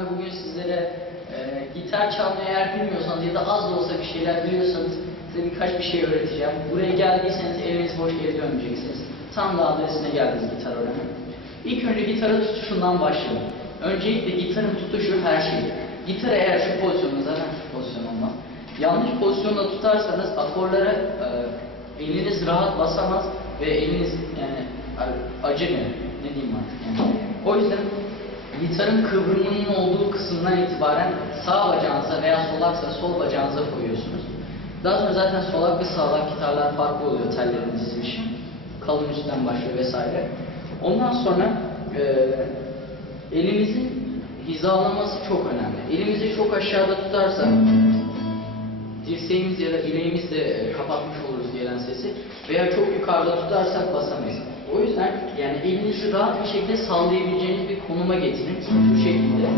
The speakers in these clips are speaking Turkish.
ve bugün sizlere e, gitar çalmayı eğer bilmiyorsanız ya da az da olsa bir şeyler biliyorsanız size birkaç bir şey öğreteceğim. Buraya geldiyseniz eliniz boş geri dönmeyeceksiniz. Tam da adresine geldiniz gitar öğrenme. İlk önce gitarın tutuşundan başlayalım. Öncelikle gitarın tutuşu her şey. Gitarı eğer şu pozisyonda zaten şu pozisyon olmaz. Yanlış pozisyonda tutarsanız akorlara e, eliniz rahat basamaz ve eliniz yani acı O yüzden gitarın kıvrımının olduğu kısımdan itibaren sağ bacağınıza veya solaksa sol bacağınıza koyuyorsunuz. Daha sonra zaten solak ve sağlak gitarlar farklı oluyor tellerin dizilişi. Kalın üstten başlıyor vesaire. Ondan sonra e, elinizin hizalaması çok önemli. Elimizi çok aşağıda tutarsak dirseğimiz ya da bileğimizle e, kapatmış oluruz gelen sesi veya çok yukarıda tutarsak basamayız. O yüzden yani elinizi rahat bir şekilde sallayabileceğiniz bir konuma getirin. Şu şekilde.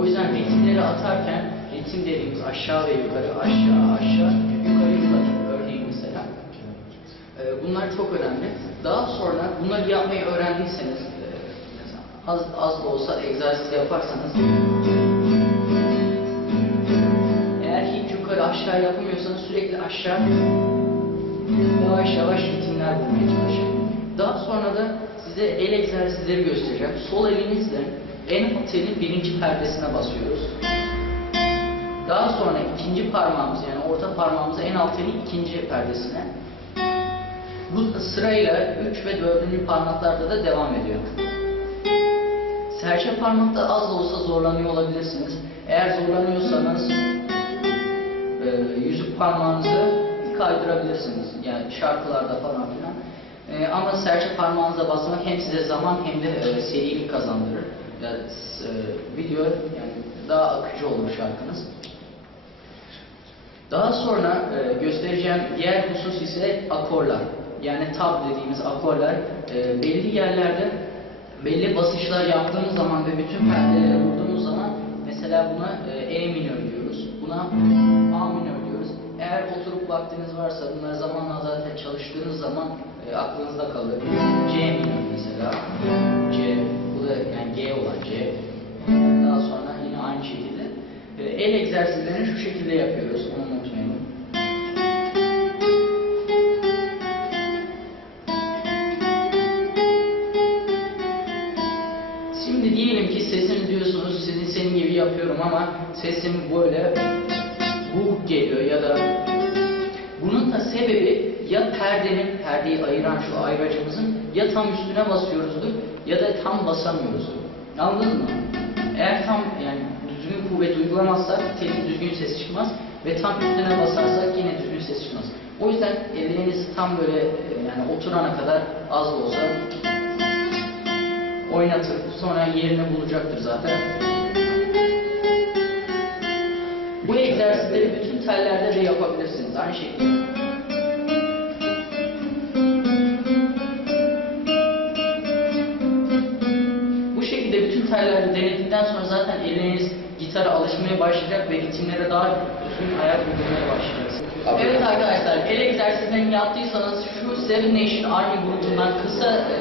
O yüzden ritimleri atarken ritim dediğimiz aşağı ve yukarı, aşağı, aşağı, yukarı, yukarı örneğin mesela. E, Bunlar çok önemli. Daha sonra bunları yapmayı öğrendiyseniz e, az, az da olsa egzersiz yaparsanız eğer hiç yukarı aşağı yapamıyorsanız sürekli aşağı yavaş yavaş ritimler bulmaya çalışın. Daha sonra da size el egzersizleri göstereceğim. Sol elinizle en alt birinci perdesine basıyoruz. Daha sonra ikinci parmağımız yani orta parmağımızı en alt elin ikinci perdesine. Bu sırayla 3 ve 4. parmaklarda da devam ediyor. Serçe parmakta az da olsa zorlanıyor olabilirsiniz. Eğer zorlanıyorsanız e, yüzük parmağınızı kaydırabilirsiniz. Yani şarkılarda falan filan. E, ama serçe parmağınıza basmak hem size zaman hem de e, serilik kazandırır. Yani, e, video yani daha akıcı olur şarkınız. Daha sonra e, göstereceğim diğer husus ise akorlar. Yani tab dediğimiz akorlar e, belli yerlerde belli basışlar yaptığımız zaman ve bütün perdelere vurduğumuz zaman mesela buna e, E minör vaktiniz varsa bunlar zamanla zaten çalıştığınız zaman e, aklınızda kalır. C minör mesela. C, bu da yani G olan C. Daha sonra yine aynı şekilde e, el egzersizlerini şu şekilde yapıyoruz. Onu unutmayalım. Şimdi diyelim ki sesini diyorsunuz, sizin senin gibi yapıyorum ama sesim böyle bu geliyor ya da bunun da sebebi ya perdenin, perdeyi ayıran şu ayracımızın ya tam üstüne basıyoruzdur ya da tam basamıyoruzdur. Anladınız mı? Eğer tam yani düzgün kuvvet uygulamazsak telin düzgün ses çıkmaz ve tam üstüne basarsak yine düzgün ses çıkmaz. O yüzden elleriniz tam böyle e, yani oturana kadar az da olsa oynatır. Sonra yerini bulacaktır zaten. Bu egzersizleri bütün tellerde de yapabilirsiniz. Aynı şekilde. Bu şekilde bütün tellerde denedikten sonra zaten eliniz gitara alışmaya başlayacak ve ritimlere daha düzgün ayak uydurmaya başlayacaksınız. Evet arkadaşlar, el egzersizlerini yaptıysanız şu Seven Nation Army grubundan kısa e,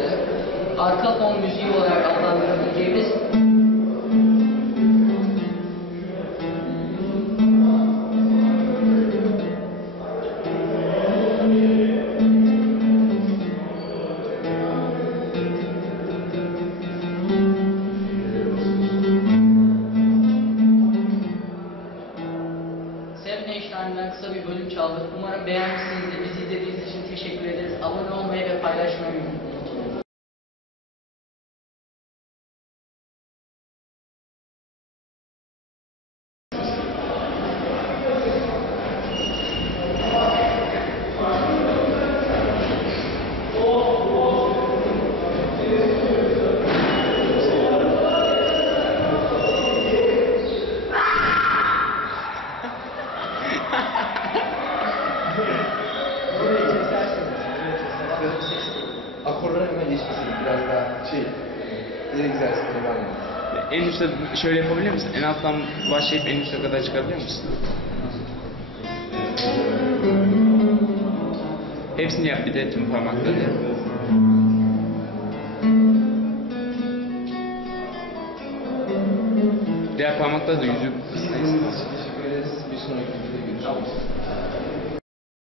arka fon müziği olarak adlandırabileceğimiz freshman şey, el egzersizleri var yani. En üstte şöyle yapabilir misin? En alttan başlayıp en üste kadar çıkabilir misin? Hepsini yap bir de tüm parmaklarını yap. Diğer parmakta da yüzü Biz. Bir sonraki videoda görüşürüz.